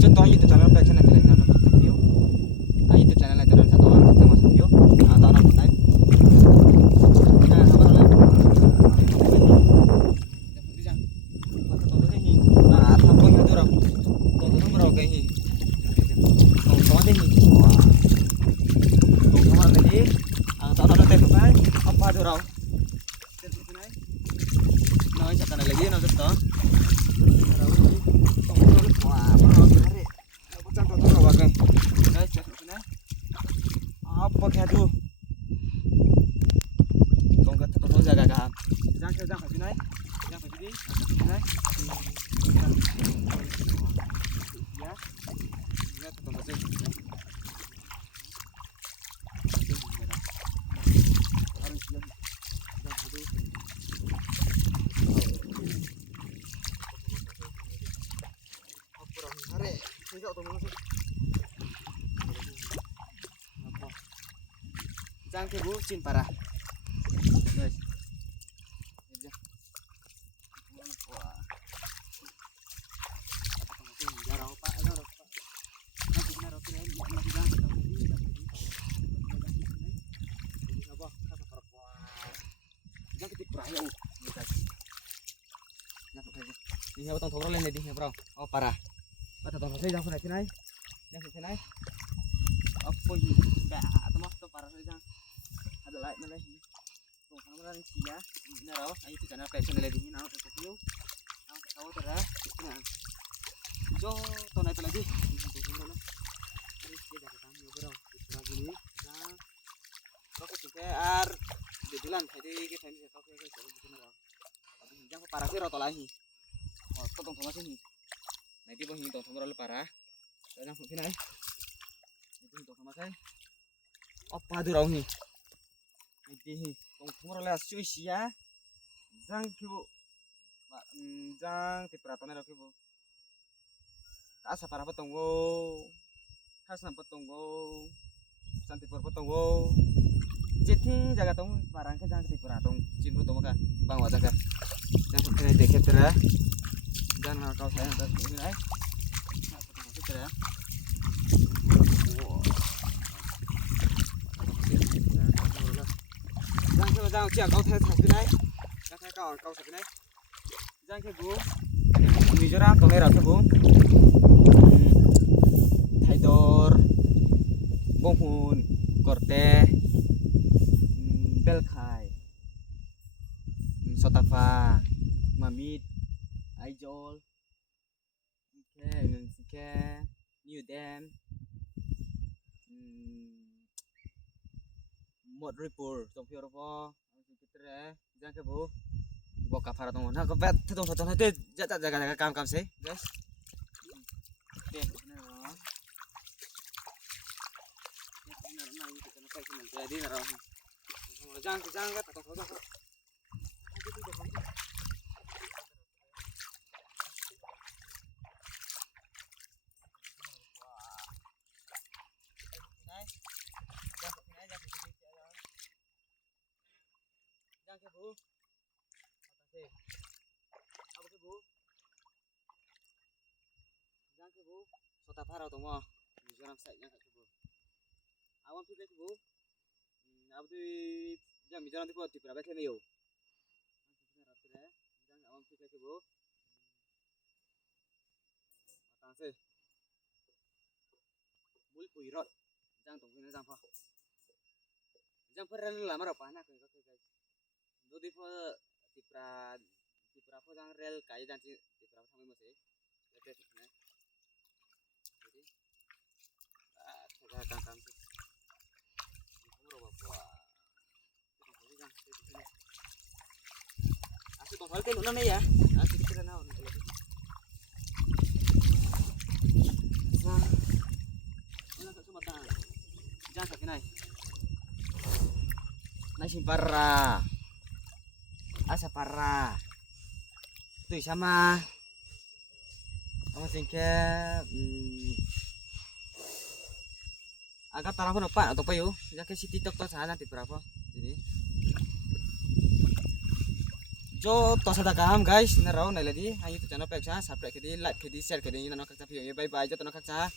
Contoh YouTube channel pe channel tele na tak view. YouTube channel na jaran satu orang sama view. Atau nak naik. Nah, apa lah? Nah, apa yang itu orang? Tonton berapa kali? Tonton deh ni. Tonton lagi. Atau nak tengok naik? Apa tu orang? Tengok naik. Nah, cakap lagi nak tu. Apa kaya tu? Tongkat tu jaga kan? Jangan sini, jangan sini, sini. Ya, lihat tongkat tu. Harus dia, jangan tu. Apa orang hari? Tidak tahu mana. Jangan ke bu, cin parah. Guys. Aja. Wah. Jarang pak, jarang pak. Nanti kena roti lain, masih jangan. Jadi apa? Apa perempuan? Jangan ketip peraya guys. Jangan saja. Ini apa tong lain ni di bro. Oh parah. Mata tong saya jangan sini. Jangan sini. Apa ini? Bah, teman tu parah saja. Ada light mana ni? Tuh, kamera ni sia. Ini raw, ayo kita nak passion lagi ni, nak pakai view. Nak tahu terah. Nah. Jo, tu naik lagi. Ini dia dah datang ya bro. Kita gini. Nah. Kau KPR di bulan jadi kita ini kau ke jadi raw. Jangan parah sih roto lagi. Oh, potong sama sini. Nah, dia begini tong kamera lu parah. Jangan sampai naik. Itu tong sama saya. Apa tu raw ni? Ini tong kamera lah Swiss-ya. Jangan kibu. Jangan tiperatonnya raw kibu. Asa parah potong go. Kasam potong go. Santi potong go. Jadi jaga tong parang ke jangan tiperatong. Cimbru tong maka. Bang wajah kan. Jangan kena deket terah. Jangan kau sayang terus ini naik. Nak potong masuk terah. Jangan cakap kau thay satu naik. Jangan kau satu naik. Jangan ke bu. Mizoram tong era ke bu. Thaidor, Bonghun, Korte, Belkhai, Sotafa, Mamit, Aijol, New Dam, Modripur, Tongpioropo, kita jangan ke bu. Boka para tong na ko bet tong itu jaga kam sih guys. Oke, benar. Benar nah ini kita pakai cuma jadi narau. Jangan kat tong foto. Jangan ke bu. Apa ke bu? Jangan ke bu. Sota parah tu mah. Mizoram side jangan ke bu. Awam tu ke bu. Apa tu? Jangan mizoram tu buat tipe apa ke meyo. Jangan awam tu ke bu. Matang se. Mul puirot. Jangan tunggu ni jangan apa. Jangan pernah lama apa nak ke guys. Do di tipra apa jangan rel kaya dan tipra apa sampai masih lepas ni jadi saya akan sih kamu apa asik tong hal tu nama ya asik kita naon nah nak cuma tang jangan sakit naik simpara asa parah tuh sama singke agak taraf apa atau apa yuk ya ke si TikTok tuh sana nanti berapa jadi Jo to sada kaham guys na raw na ladi ayo to channel pek sa subscribe kedi like kedi share kedi na no kaksa video bye bye jo to no kaksa